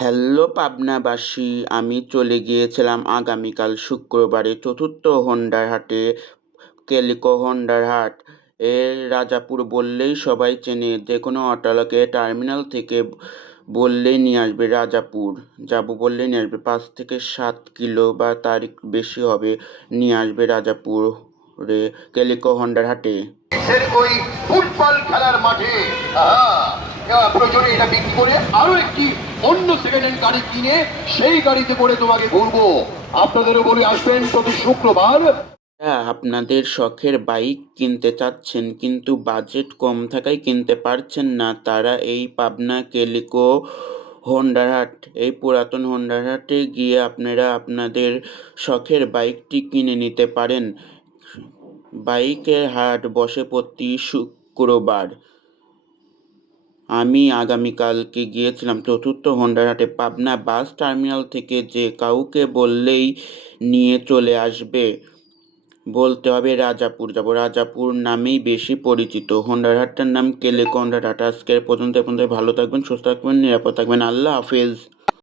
Hello পাবনাবাসী, আমি চলে গিয়েছিলাম আগামীকাল শুক্রবারে চতুর্থ হোন্ডার হাটে, কেলিকো হোন্ডার হাট। রাজাপুর বললেই সবাই চেনে, যে কোনো অটোকে টার্মিনাল থেকে বললেই নিয়ে আসবে। রাজাপুর যাব বললেই নিয়ে আসবে, 5 থেকে 7 কিলো বা তার একটু বেশি হবে, নিয়ে আসবে রাজাপুরে কেলিকো হোন্ডার হাটে। ওই ফুটবল খেলার মাঠে প্রয়োজনে এটা বিক্রি করে আরো একটি অন্য সেকেন্ড হ্যান্ড গাড়ি কিনে সেই গাড়িতে করে তোমাকে ঘুরবো। আপনাদেরও বলে আসবেন প্রতি শুক্রবার। আপনাদের শখের বাইক কিনতে চাচ্ছেন কিন্তু বাজেট কম থাকায় কিনতে পারছেন না, তারা এই পাবনা কেলিকো হোন্ডার হাট, এই পুরাতন হোন্ডার হাটে গিয়ে আপনারা আপনাদের শখের বাইকটি কিনে নিতে পারেন। বাইকের হাট বসে প্রতি শুক্রবার। আমি আগামীকালকে গিয়েছিলাম চতুর্থ হোন্ডার হাটে। পাবনা বাস টার্মিনাল থেকে যে কাউকে বললেই নিয়ে চলে আসবে। বলতে হবে রাজাপুর যাব, রাজাপুর নামেই বেশি পরিচিত। হোন্ডার হাটটার নাম কেলিকো হোন্ডার হাট। আজকের পর্যন্ত ভালো থাকবেন, সুস্থ থাকবেন, নিরাপদ থাকবেন। আল্লাহ হাফেজ।